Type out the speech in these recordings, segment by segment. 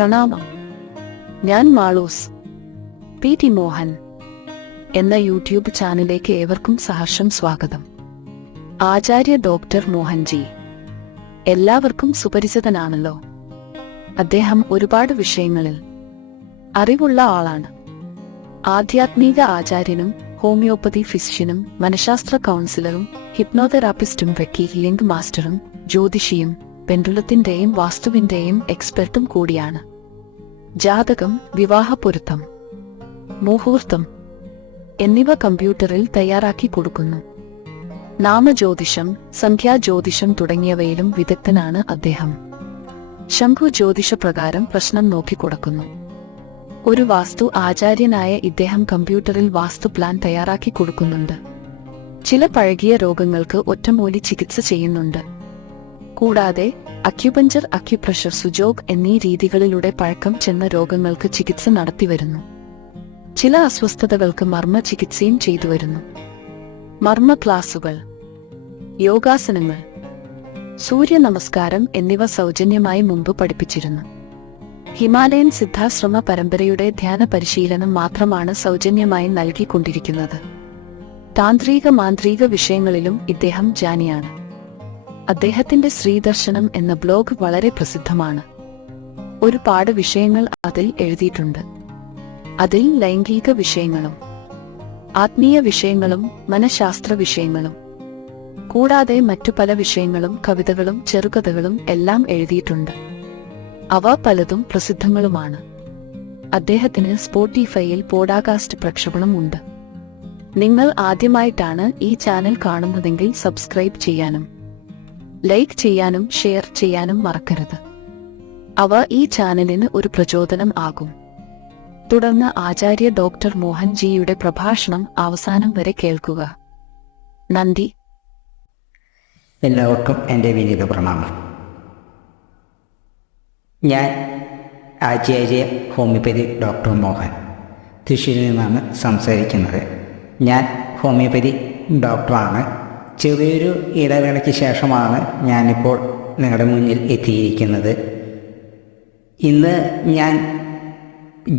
പ്രണാമം. ഞാൻ Malu's P T Mohan എന്ന യൂട്യൂബ് ചാനലിലേക്ക് ഏവർക്കും സഹർഷം സ്വാഗതം. ആചാര്യ ഡോക്ടർ മോഹൻജി എല്ലാവർക്കും സുപരിചിതനാണല്ലോ. അദ്ദേഹം ഒരുപാട് വിഷയങ്ങളിൽ അറിവുള്ള ആളാണ്. ആധ്യാത്മിക ആചാര്യനും ഹോമിയോപ്പതി ഫിസിഷ്യനും മനഃശാസ്ത്ര കൗൺസിലറും ഹിപ്നോതെറാപ്പിസ്റ്റും റെക്കി ഹീലിംഗ് മാസ്റ്ററും ജ്യോതിഷിയും പെൻഡുലത്തിന്റെയും വാസ്തുവിന്റെയും എക്സ്പെർട്ടും കൂടിയാണ്. ജാതകം, വിവാഹപ്പൊരുത്തം, മുഹൂർത്തം എന്നിവ കമ്പ്യൂട്ടറിൽ തയ്യാറാക്കി കൊടുക്കുന്നു. നാമജ്യോതിഷം, സംഖ്യാജ്യോതിഷം തുടങ്ങിയവയിലും വിദഗ്ധനാണ് അദ്ദേഹം. ശംഖു ജ്യോതിഷപ്രകാരം പ്രശ്നം നോക്കിക്കൊടുക്കുന്നു. ഒരു വാസ്തു ആചാര്യനായ ഇദ്ദേഹം കമ്പ്യൂട്ടറിൽ വാസ്തു പ്ലാൻ തയ്യാറാക്കി കൊടുക്കുന്നുണ്ട്. ചില പഴകിയ രോഗങ്ങൾക്ക് ഒറ്റമൂലി ചികിത്സ ചെയ്യുന്നുണ്ട്. കൂടാതെ അക്യുപഞ്ചർ, അക്യുപ്രഷർ, സുജോഗ് എന്നീ രീതികളിലൂടെ പഴക്കം ചെന്ന രോഗങ്ങൾക്ക് ചികിത്സ നടത്തിവരുന്നു. ചില അസ്വസ്ഥതകൾക്ക് മർമ്മ ചികിത്സയും ചെയ്തുവരുന്നു. മർമ്മ ക്ലാസുകൾ, യോഗാസനങ്ങൾ, സൂര്യ നമസ്കാരം എന്നിവ സൗജന്യമായി മുമ്പ് പഠിപ്പിച്ചിരുന്നു. ഹിമാലയൻ സിദ്ധാശ്രമ പരമ്പരയുടെ ധ്യാന പരിശീലനം മാത്രമാണ് സൗജന്യമായി നൽകിക്കൊണ്ടിരിക്കുന്നത്. താന്ത്രിക മാന്ത്രിക വിഷയങ്ങളിലും ഇദ്ദേഹം ജ്ഞാനിയാണ്. അദ്ദേഹത്തിന്റെ ശ്രീദർശനം എന്ന ബ്ലോഗ് വളരെ പ്രസിദ്ധമാണ്. ഒരുപാട് വിഷയങ്ങൾ അതിൽ എഴുതിയിട്ടുണ്ട്. അതിൽ ലൈംഗിക വിഷയങ്ങളും ആത്മീയ വിഷയങ്ങളും മനഃശാസ്ത്ര വിഷയങ്ങളും കൂടാതെ മറ്റു പല വിഷയങ്ങളും, കവിതകളും ചെറുകഥകളും എല്ലാം എഴുതിയിട്ടുണ്ട്. അവ പലതും പ്രസിദ്ധങ്ങളുമാണ്. അദ്ദേഹത്തിന് സ്പോട്ടിഫൈയിൽ പോഡ്കാസ്റ്റ് പ്രക്ഷേപണം ഉണ്ട്. നിങ്ങൾ ആദ്യമായിട്ടാണ് ഈ ചാനൽ കാണുന്നതെങ്കിൽ സബ്സ്ക്രൈബ് ചെയ്യാനും ലൈക്ക് ചെയ്യാനും ഷെയർ ചെയ്യാനും മറക്കരുത്. അവ ഈ ചാനലിന് ഒരു പ്രചോദനം ആകും. തുടർന്ന് ആചാര്യ ഡോക്ടർ മോഹൻജിയുടെ പ്രഭാഷണം അവസാനം വരെ കേൾക്കുക. നന്ദി. എല്ലാവർക്കും എൻ്റെ വിനീത പ്രണാമം. ഞാൻ ആചാര്യ ഹോമിയോപ്പതി ഡോക്ടർ മോഹൻ തൃശ്ശൂരിൽ നിന്നാണ് സംസാരിക്കുന്നത്. ഞാൻ ഹോമിയോപ്പതി ഡോക്ടറാണ്. ചെറിയൊരു ഇടവേളയ്ക്ക് ശേഷമാണ് ഞാനിപ്പോൾ നിങ്ങളുടെ മുന്നിൽ എത്തിയിരിക്കുന്നത്. ഇന്ന് ഞാൻ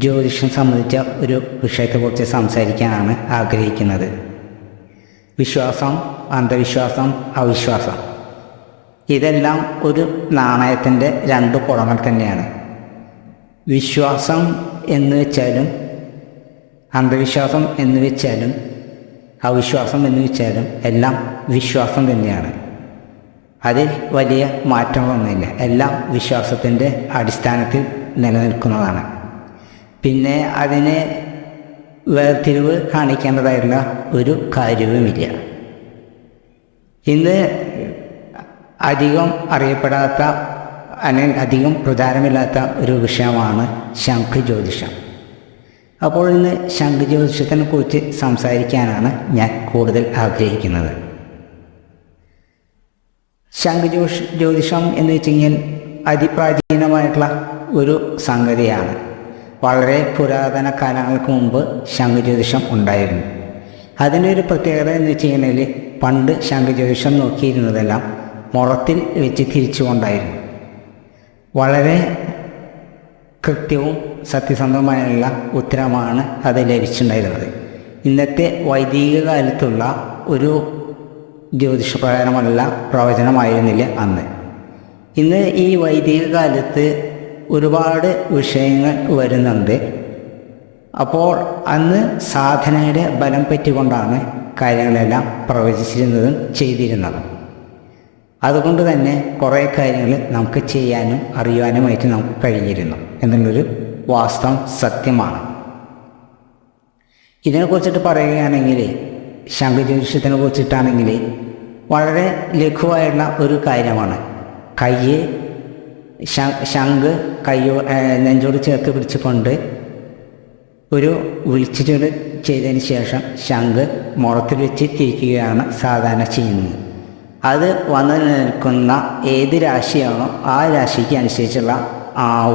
ജ്യോതിഷം സംബന്ധിച്ച ഒരു വിഷയത്തെക്കുറിച്ച് സംസാരിക്കാനാണ് ആഗ്രഹിക്കുന്നത്. വിശ്വാസം, അന്ധവിശ്വാസം, അവിശ്വാസം, ഇതെല്ലാം ഒരു നാണയത്തിൻ്റെ രണ്ട് പുറങ്ങൾ തന്നെയാണ്. വിശ്വാസം എന്ന് വെച്ചാലും അന്ധവിശ്വാസം എന്ന് വെച്ചാലും അവിശ്വാസം എന്ന് വെച്ചാലും എല്ലാം വിശ്വാസം തന്നെയാണ്. അതിൽ വലിയ മാറ്റങ്ങളൊന്നുമില്ല. എല്ലാം വിശ്വാസത്തിൻ്റെ അടിസ്ഥാനത്തിൽ നിലനിൽക്കുന്നതാണ്. പിന്നെ അതിനെ വേർതിരിവ് കാണിക്കേണ്ടതായിട്ടുള്ള ഒരു കാര്യവുമില്ല. ഇന്ന് അധികം അറിയപ്പെടാത്ത അല്ലെങ്കിൽ അധികം പ്രചാരമില്ലാത്ത ഒരു വിഷയമാണ് ശംഖ് ജ്യോതിഷം. അപ്പോൾ ഇന്ന് ശംഖ് ജ്യോതിഷത്തിനെ കുറിച്ച് സംസാരിക്കാനാണ് ഞാൻ കൂടുതൽ ആഗ്രഹിക്കുന്നത്. ശംഖ് ജ്യോതിഷം എന്ന് വെച്ച് കഴിഞ്ഞാൽ അതിപ്രാചീനമായിട്ടുള്ള ഒരു സംഗതിയാണ്. വളരെ പുരാതന കാലങ്ങൾക്ക് മുമ്പ് ശംഖ് ജ്യോതിഷം ഉണ്ടായിരുന്നു. അതിൻ്റെ ഒരു പ്രത്യേകത എന്ന് വെച്ച് കഴിഞ്ഞാൽ പണ്ട് ശംഖ് ജ്യോതിഷം നോക്കിയിരുന്നതെല്ലാം മുറത്തിൽ വെച്ച് തിരിച്ചുകൊണ്ടായിരുന്നു. വളരെ കൃത്യവും സത്യസന്ധമായുള്ള ഉത്തരമാണ് അത് ലഭിച്ചിട്ടുണ്ടായിരുന്നത്. ഇന്നത്തെ വൈദിക കാലത്തുള്ള ഒരു ജ്യോതിഷപ്രകാരമല്ല, പ്രവചനമായിരുന്നില്ല അന്ന്. ഇന്ന് ഈ വൈദിക കാലത്ത് ഒരുപാട് വിഷയങ്ങൾ വരുന്നുണ്ട്. അപ്പോൾ അന്ന് സാധനയുടെ ബലം പറ്റിക്കൊണ്ടാണ് കാര്യങ്ങളെല്ലാം പ്രവചിച്ചിരുന്നതും ചെയ്തിരുന്നതും. അതുകൊണ്ട് തന്നെ കുറേ കാര്യങ്ങൾ നമുക്ക് ചെയ്യാനും അറിയുവാനുമായിട്ട് നമുക്ക് കഴിഞ്ഞിരുന്നു എന്നുള്ളൊരു വാസ്തവം സത്യമാണ്. ഇതിനെക്കുറിച്ചിട്ട് പറയുകയാണെങ്കിൽ ശംഖ് ജ്യോതിഷത്തിനെ കുറിച്ചിട്ടാണെങ്കിൽ വളരെ ലഘുവായുള്ള ഒരു കാര്യമാണ്. ശംഖ് നെഞ്ചോട് ചേർത്ത് പിടിച്ചുകൊണ്ട് ഒരു വിളിച്ചുചൊല്ല് ചെയ്തതിന് ശേഷം ശംഖ് മുറത്തിൽ വെച്ച് തിരിക്കുകയാണ് സാധാരണ ചെയ്യുന്നത്. അത് വന്നു നിൽക്കുന്ന ഏത് രാശിയാണോ ആ രാശിക്ക് അനുസരിച്ചുള്ള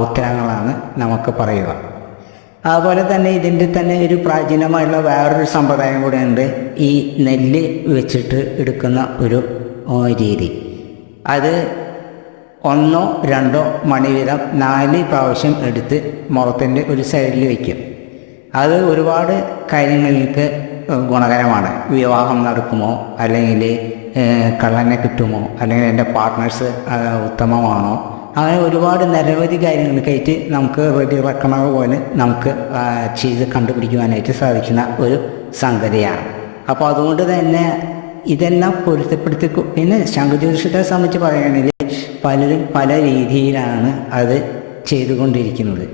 ഉത്തരങ്ങളാണ് നമുക്ക് പറയുക. അതുപോലെ തന്നെ ഇതിൻ്റെ തന്നെ ഒരു പ്രാചീനമായുള്ള വേറൊരു സമ്പ്രദായം കൂടെ ഉണ്ട്. ഈ നെല്ല് വെച്ചിട്ട് എടുക്കുന്ന ഒരു രീതി. അത് ഒന്നോ രണ്ടോ മണി വീതം 4 പ്രാവശ്യം എടുത്ത് മുഖത്തിൻ്റെ ഒരു സൈഡിൽ വയ്ക്കും. അത് ഒരുപാട് കാര്യങ്ങൾക്ക് ഗുണകരമാണ്. വിവാഹം നടക്കുമോ, അല്ലെങ്കിൽ കള്ളനെ കിട്ടുമോ, അല്ലെങ്കിൽ എൻ്റെ പാർട്ട്നേഴ്സ് ഉത്തമമാണോ, അങ്ങനെ ഒരുപാട് നിരവധി കാര്യങ്ങൾക്കായിട്ട് നമുക്ക് റെഡി റെക്കണർ പോലെ നമുക്ക് ചെയ്ത് കണ്ടുപിടിക്കുവാനായിട്ട് സാധിക്കുന്ന ഒരു സംഗതിയാണ്. അപ്പോൾ അതുകൊണ്ട് തന്നെ ഇതെല്ലാം പൊരുത്തപ്പെടുത്തി. പിന്നെ ശംഖുജ്യോതിഷത്തെ സംബന്ധിച്ച് പറയുകയാണെങ്കിൽ പലരും പല രീതിയിലാണ് അത് ചെയ്തുകൊണ്ടിരിക്കുന്നത്.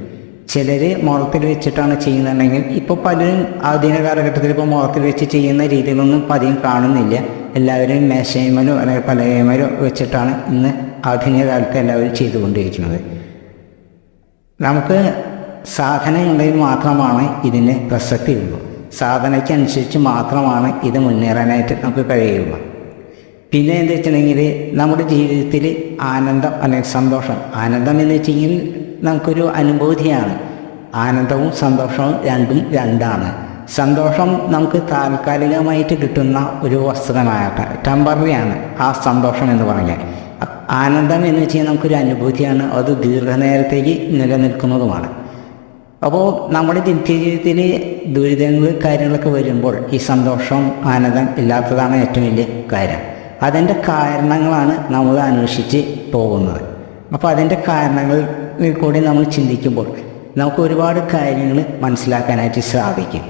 ചിലർ മുഖത്തിൽ വെച്ചിട്ടാണ് ചെയ്യുന്നുണ്ടെങ്കിൽ ഇപ്പോൾ പലരും ആധുനിക കാലഘട്ടത്തിൽ ഇപ്പോൾ മുഖത്തിൽ വെച്ച് ചെയ്യുന്ന രീതികളൊന്നും പതിയും കാണുന്നില്ല. എല്ലാവരും മേശയമലോ അല്ലെങ്കിൽ പലകയമലോ വെച്ചിട്ടാണ് ഇന്ന് ആധുനിക കാലത്ത് എല്ലാവരും ചെയ്തുകൊണ്ടിരിക്കുന്നത്. നമുക്ക് സാധനയുണ്ടെങ്കിൽ മാത്രമാണ് ഇതിന് പ്രസക്തിയുള്ളൂ. സാധനയ്ക്കനുസരിച്ച് മാത്രമാണ് ഇത് മുന്നേറാനായിട്ട് നമുക്ക് കഴിയുള്ളൂ. പിന്നെ എന്താ വെച്ചിട്ടുണ്ടെങ്കിൽ നമ്മുടെ ജീവിതത്തിൽ ആനന്ദം അല്ലെങ്കിൽ സന്തോഷം, ആനന്ദം എന്ന് വെച്ചെങ്കിൽ നമുക്കൊരു അനുഭൂതിയാണ്. ആനന്ദവും സന്തോഷവും രണ്ടാണ്. സന്തോഷം നമുക്ക് താൽക്കാലികമായിട്ട് കിട്ടുന്ന ഒരു വസ്തുതമായിട്ട് ടെമ്പററിയാണ് ആ സന്തോഷം എന്ന് പറഞ്ഞാൽ. ആനന്ദം എന്ന് വെച്ച് കഴിഞ്ഞാൽ നമുക്കൊരു അനുഭൂതിയാണ്, അത് ദീർഘനേരത്തേക്ക് നിലനിൽക്കുന്നതുമാണ്. അപ്പോൾ നമ്മുടെ നിത്യജീവിതത്തിൽ ദുരിതങ്ങൾ കാര്യങ്ങളൊക്കെ വരുമ്പോൾ ഈ സന്തോഷം ആനന്ദം ഇല്ലാത്തതാണ് ഏറ്റവും വലിയ കാര്യം. അതിൻ്റെ കാരണങ്ങളാണ് നമ്മൾ അന്വേഷിച്ച് പോകുന്നത്. അപ്പോൾ അതിൻ്റെ കാരണങ്ങളിൽ കൂടി നമ്മൾ ചിന്തിക്കുമ്പോൾ നമുക്ക് ഒരുപാട് കാര്യങ്ങൾ മനസ്സിലാക്കാനായിട്ട് സാധിക്കും.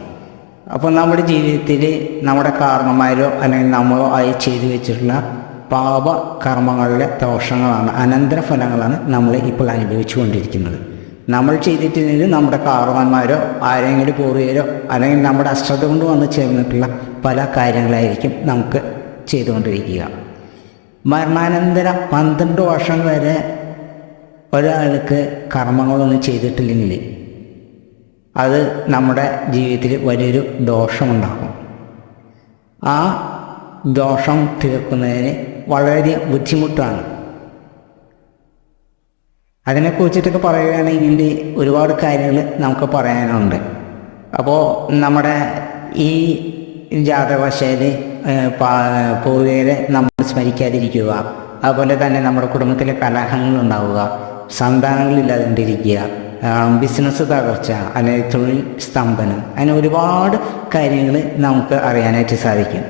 അപ്പോൾ നമ്മുടെ ജീവിതത്തിൽ നമ്മുടെ കാരണന്മാരോ അല്ലെങ്കിൽ നമ്മളോ ആയി ചെയ്തു വെച്ചിട്ടുള്ള പാപ കർമ്മങ്ങളുടെ ദോഷങ്ങളാണ്, അനന്തരഫലങ്ങളാണ് നമ്മൾ ഇപ്പോൾ അനുഭവിച്ചു കൊണ്ടിരിക്കുന്നത്. നമ്മൾ ചെയ്തിട്ടുണ്ടെങ്കിൽ നമ്മുടെ കാരണന്മാരോ ആരെങ്കിലും പൂർവികരോ അല്ലെങ്കിൽ നമ്മുടെ അശ്രദ്ധ കൊണ്ട് വന്ന് ചേർന്നിട്ടുള്ള പല കാര്യങ്ങളായിരിക്കും നമുക്ക് ചെയ്തുകൊണ്ടിരിക്കുക. മരണാനന്തര 12 വർഷം വരെ ഒരാൾക്ക് കർമ്മങ്ങളൊന്നും ചെയ്തിട്ടില്ലെങ്കിൽ അത് നമ്മുടെ ജീവിതത്തിൽ വലിയൊരു ദോഷമുണ്ടാക്കും. ആ ദോഷം തീർക്കുന്നതിന് വളരെ ബുദ്ധിമുട്ടാണ്. അതിനെക്കുറിച്ചിട്ടൊക്കെ പറയുകയാണെങ്കിൽ ഒരുപാട് കാര്യങ്ങൾ നമുക്ക് പറയാനുണ്ട്. അപ്പോൾ നമ്മുടെ ഈ ജാതകവശാൽ പൂർവികരെ നമ്മൾ സ്മരിക്കാതിരിക്കുക, അതുപോലെ തന്നെ നമ്മുടെ കുടുംബത്തിലെ കലഹങ്ങളുണ്ടാവുക, സന്താനങ്ങളില്ലാതിരിക്കുക, ബിസിനസ് തകർച്ച, അല്ലെങ്കിൽ തൊഴിൽ സ്തംഭനം, അങ്ങനെ ഒരുപാട് കാര്യങ്ങൾ നമുക്ക് അറിയാനായിട്ട് സാധിക്കും.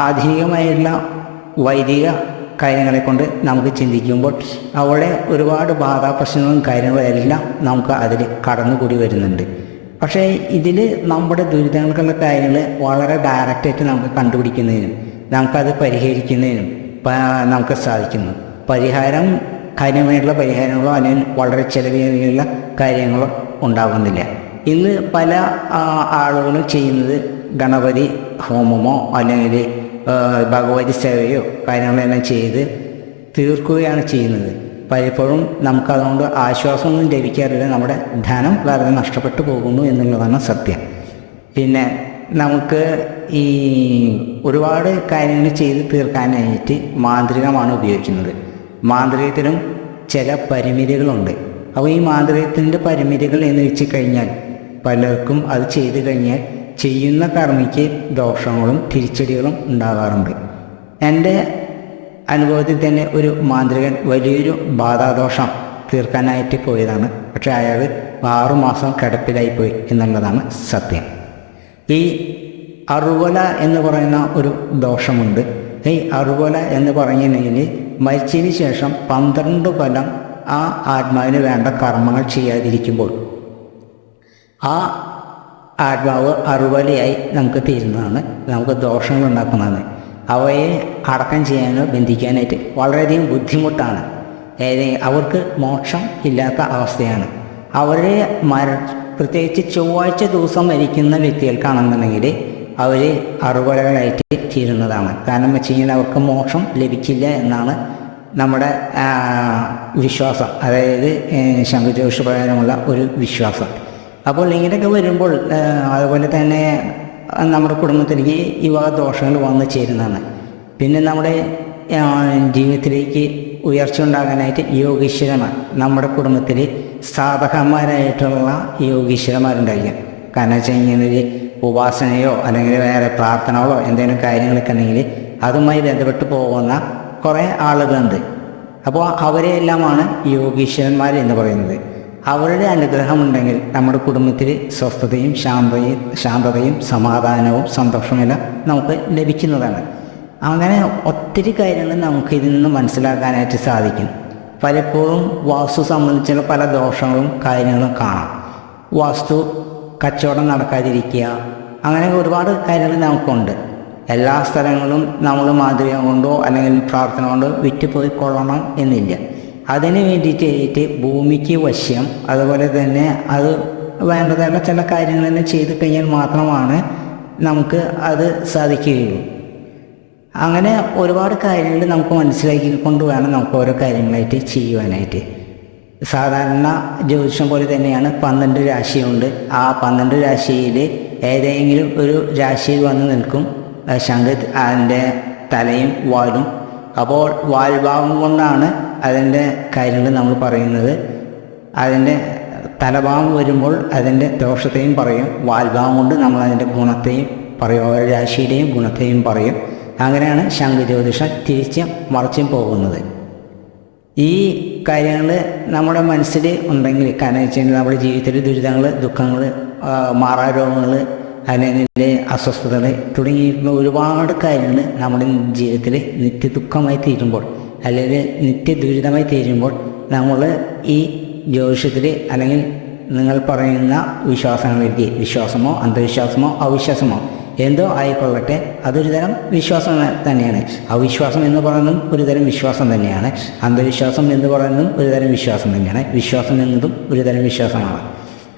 ആധുനികമായുള്ള വൈദിക കാര്യങ്ങളെ കൊണ്ട് നമുക്ക് ചിന്തിക്കുമ്പോൾ അവിടെ ഒരുപാട് ബാധാ പ്രശ്നങ്ങളും കാര്യങ്ങളും എല്ലാം നമുക്ക് അതിൽ കടന്നുകൂടി വരുന്നുണ്ട്. പക്ഷേ ഇതിൽ നമ്മുടെ ദുരിതങ്ങൾക്കുള്ള കാര്യങ്ങൾ വളരെ ഡയറക്റ്റായിട്ട് നമുക്ക് കണ്ടുപിടിക്കുന്നതിനും നമുക്കത് പരിഹരിക്കുന്നതിനും നമുക്ക് സാധിക്കുന്നു. പരിഹാരം കാര്യമായിട്ടുള്ള പരിഹാരങ്ങളോ അല്ലെങ്കിൽ വളരെ ചെലവേറിയുള്ള കാര്യങ്ങളോ ഉണ്ടാകുന്നില്ല. ഇന്ന് പല ആളുകളും ചെയ്യുന്നത് ഗണപതി ഹോമമോ അല്ലെങ്കിൽ ഭഗവതി സേവയോ കാര്യങ്ങളെല്ലാം ചെയ്ത് തീർക്കുകയാണ് ചെയ്യുന്നത്. പലപ്പോഴും നമുക്കതുകൊണ്ട് ആശ്വാസമൊന്നും ലഭിക്കാറില്ല. നമ്മുടെ ധനം വളരെ നഷ്ടപ്പെട്ടു പോകുന്നു എന്നുള്ളതാണ് സത്യം. പിന്നെ നമുക്ക് ഈ ഒരുപാട് കാര്യങ്ങൾ ചെയ്ത് തീർക്കാനായിട്ട് മാന്ത്രികമാണ് ഉപയോഗിക്കുന്നത്. മാന്ത്രികത്തിനും ചില പരിമിതികളുണ്ട്. അപ്പോൾ ഈ മാന്ത്രികത്തിൻ്റെ പരിമിതികൾ എന്ന് വെച്ച് കഴിഞ്ഞാൽ പലർക്കും അത് ചെയ്തു കഴിഞ്ഞാൽ ചെയ്യുന്ന കർമ്മിക്ക് ദോഷങ്ങളും തിരിച്ചടികളും ഉണ്ടാകാറുണ്ട്. എൻ്റെ അനുഭവത്തിൽ തന്നെ ഒരു മാന്ത്രികൻ വലിയൊരു ബാധാദോഷം തീർക്കാനായിട്ട് പോയതാണ്. പക്ഷേ അയാൾ 6 മാസം കിടപ്പിലായിപ്പോയി എന്നുള്ളതാണ് സത്യം. ഈ അറുവല എന്ന് പറയുന്ന ഒരു ദോഷമുണ്ട്. ഈ അറുവല എന്ന് പറഞ്ഞിട്ടുണ്ടെങ്കിൽ മരിച്ചതിന് ശേഷം 12 കൊല്ലം ആ ആത്മാവിന് വേണ്ട കർമ്മങ്ങൾ ചെയ്യാതിരിക്കുമ്പോൾ ആ ആത്മാവ് അറുവലയായി നമുക്ക് തീരുന്നതാണ്, നമുക്ക് ദോഷങ്ങൾ ഉണ്ടാക്കുന്നതാണ്. അവയെ അടക്കം ചെയ്യാനോ ബന്ധിക്കാനായിട്ട് വളരെയധികം ബുദ്ധിമുട്ടാണ്. അവർക്ക് മോക്ഷം ഇല്ലാത്ത അവസ്ഥയാണ്. അവരെ പ്രത്യേകിച്ച് ചൊവ്വാഴ്ച ദിവസം മരിക്കുന്ന വ്യക്തികൾക്കാണെന്നുണ്ടെങ്കിൽ അവർ അറുവലകളായിട്ട് തീരുന്നതാണ്. കാരണം വെച്ച് കഴിഞ്ഞാൽ അവർക്ക് മോക്ഷം ലഭിക്കില്ല എന്നാണ് നമ്മുടെ വിശ്വാസം, അതായത് ശംഖുജ്യോതിഷ പ്രകാരമുള്ള ഒരു വിശ്വാസം. അപ്പോൾ ഇങ്ങനെയൊക്കെ വരുമ്പോൾ അതുപോലെ തന്നെ നമ്മുടെ കുടുംബത്തിലേക്ക് ഈ വക ദോഷങ്ങൾ വന്നു ചേരുന്നതാണ്. പിന്നെ നമ്മുടെ ജീവിതത്തിലേക്ക് ഉയർച്ച ഉണ്ടാകാനായിട്ട് യോഗീശ്വരന്മാർ, നമ്മുടെ കുടുംബത്തിൽ സാധകന്മാരായിട്ടുള്ള യോഗീശ്വരന്മാരുണ്ടായിരിക്കും. കാരണം വെച്ച് കഴിഞ്ഞാൽ ഉപാസനയോ അല്ലെങ്കിൽ വേറെ പ്രാർത്ഥനകളോ എന്തെങ്കിലും കാര്യങ്ങളൊക്കെ ഉണ്ടെങ്കിൽ അതുമായി ബന്ധപ്പെട്ട് പോകുന്ന കുറേ ആളുകളുണ്ട്. അപ്പോൾ അവരെയെല്ലാമാണ് യോഗീശ്വരന്മാർ എന്ന് പറയുന്നത്. അവരുടെ അനുഗ്രഹമുണ്ടെങ്കിൽ നമ്മുടെ കുടുംബത്തിൽ സ്വസ്ഥതയും ശാന്തതയും സമാധാനവും സന്തോഷമെല്ലാം നമുക്ക് ലഭിക്കുന്നതാണ്. അങ്ങനെ ഒത്തിരി കാര്യങ്ങൾ നമുക്ക് ഇതിൽ നിന്ന് മനസ്സിലാക്കാനായിട്ട് സാധിക്കും. പലപ്പോഴും വാസ്തു സംബന്ധിച്ചുള്ള പല ദോഷങ്ങളും കാര്യങ്ങളും കാണാം. വാസ്തു കച്ചവടം നടക്കാതിരിക്കുക, അങ്ങനെ ഒരുപാട് കാര്യങ്ങൾ നമുക്കുണ്ട്. എല്ലാ സ്ഥലങ്ങളും നമ്മൾ മാധുര്യം കൊണ്ടോ അല്ലെങ്കിൽ പ്രാർത്ഥന കൊണ്ടോ വിറ്റുപോയി കൊള്ളണം എന്നില്ല. അതിന് വേണ്ടിയിട്ട് ഭൂമിക്ക് വശ്യം, അതുപോലെ തന്നെ അത് വേണ്ടതായുള്ള ചില കാര്യങ്ങളെല്ലാം ചെയ്ത് കഴിഞ്ഞാൽ മാത്രമാണ് നമുക്ക് അത് സാധിക്കുകയുള്ളൂ. അങ്ങനെ ഒരുപാട് കാര്യങ്ങൾ നമുക്ക് മനസ്സിലാക്കിക്കൊണ്ട് വേണം നമുക്ക് ഓരോ കാര്യങ്ങളായിട്ട് ചെയ്യുവാനായിട്ട്. സാധാരണ ജ്യോതിഷം പോലെ തന്നെയാണ് 12 രാശിയുണ്ട്. ആ 12 രാശിയിൽ ഏതെങ്കിലും ഒരു രാശിയിൽ വന്ന് നിൽക്കും ശംഖ്, അതിൻ്റെ തലയും വാലും. അപ്പോൾ വാൽഭാവം കൊണ്ടാണ് അതിൻ്റെ കാര്യങ്ങൾ നമ്മൾ പറയുന്നത്. അതിൻ്റെ തലഭാവം വരുമ്പോൾ അതിൻ്റെ ദോഷത്തെയും പറയും, വാൽഭാവം കൊണ്ട് നമ്മൾ അതിൻ്റെ ഗുണത്തെയും പറയും, ഓരോ രാശിയുടെയും ഗുണത്തെയും പറയും. അങ്ങനെയാണ് ശംഖ് ജ്യോതിഷം തിരിച്ചും മറിച്ചും പോകുന്നത്. ഈ കാര്യങ്ങൾ നമ്മുടെ മനസ്സിൽ ഉണ്ടെങ്കിൽ, കാരണം വെച്ച് കഴിഞ്ഞാൽ നമ്മുടെ ജീവിതത്തിൽ ദുരിതങ്ങൾ, ദുഃഖങ്ങൾ, മാറാരോഗങ്ങൾ, അല്ലെങ്കിൽ അസ്വസ്ഥതകൾ തുടങ്ങിയിട്ടുള്ള ഒരുപാട് കാര്യങ്ങൾ നമ്മുടെ ജീവിതത്തിൽ നിത്യദുഃഖമായി തീരുമ്പോൾ അല്ലെങ്കിൽ നിത്യദുരിതമായി തീരുമ്പോൾ നമ്മൾ ഈ ജ്യോതിഷത്തിൽ അല്ലെങ്കിൽ നിങ്ങൾ പറയുന്ന വിശ്വാസങ്ങളിലേക്ക്, വിശ്വാസമോ അന്ധവിശ്വാസമോ അവിശ്വാസമോ എന്തോ ആയിക്കൊള്ളട്ടെ, അതൊരു തരം വിശ്വാസം തന്നെയാണ്. അവിശ്വാസം എന്ന് പറയുന്നതും ഒരു തരം വിശ്വാസം തന്നെയാണ്. അന്ധവിശ്വാസം എന്ന് പറയുന്നതും ഒരു തരം വിശ്വാസം തന്നെയാണ്. വിശ്വാസം എന്നതും ഒരു തരം വിശ്വാസമാണ്.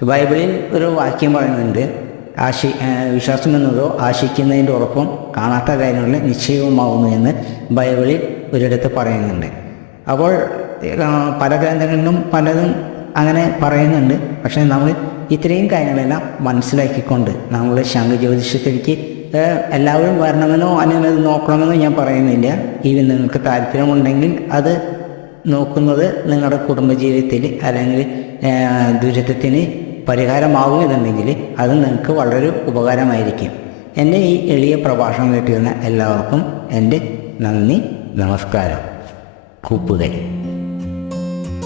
ബൈബിളിൽ ഒരു വാക്യം പറയുന്നുണ്ട്, വിശ്വാസം എന്നതോ ആശിക്കുന്നതിൻ്റെ ഉറപ്പും കാണാത്ത കാര്യങ്ങളിൽ നിശ്ചയവുമാവുന്നു എന്ന് ബൈബിളിൽ ഒരിടത്ത് പറയുന്നുണ്ട്. അപ്പോൾ പല ഗ്രന്ഥങ്ങളിലും പലതും അങ്ങനെ പറയുന്നുണ്ട്. പക്ഷേ നമ്മൾ ഇത്രയും കാര്യങ്ങളെല്ലാം മനസ്സിലാക്കിക്കൊണ്ട് നമ്മൾ ശംഖ് ജ്യോതിഷത്തിലേക്ക് എല്ലാവരും വരണമെന്നോ അല്ലെങ്കിൽ അത് നോക്കണമെന്നോ ഞാൻ പറയുന്നില്ല. ഈ നിങ്ങൾക്ക് താല്പര്യമുണ്ടെങ്കിൽ അത് നോക്കുന്നത് നിങ്ങളുടെ കുടുംബജീവിതത്തിൽ അല്ലെങ്കിൽ ദുരിതത്തിന് പരിഹാരമാകുമെന്നുണ്ടെങ്കിൽ അത് നിങ്ങൾക്ക് വളരെ ഉപകാരമായിരിക്കും. എൻ്റെ ഈ എളിയ പ്രഭാഷണം കേട്ടിരുന്ന എല്ലാവർക്കും എൻ്റെ നന്ദി, നമസ്കാരം. കൂപ്പുകൈ.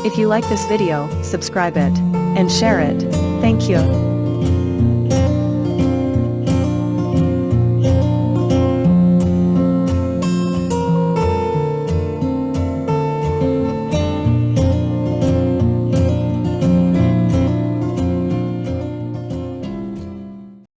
If you like this video, subscribe it and share it. Thank you.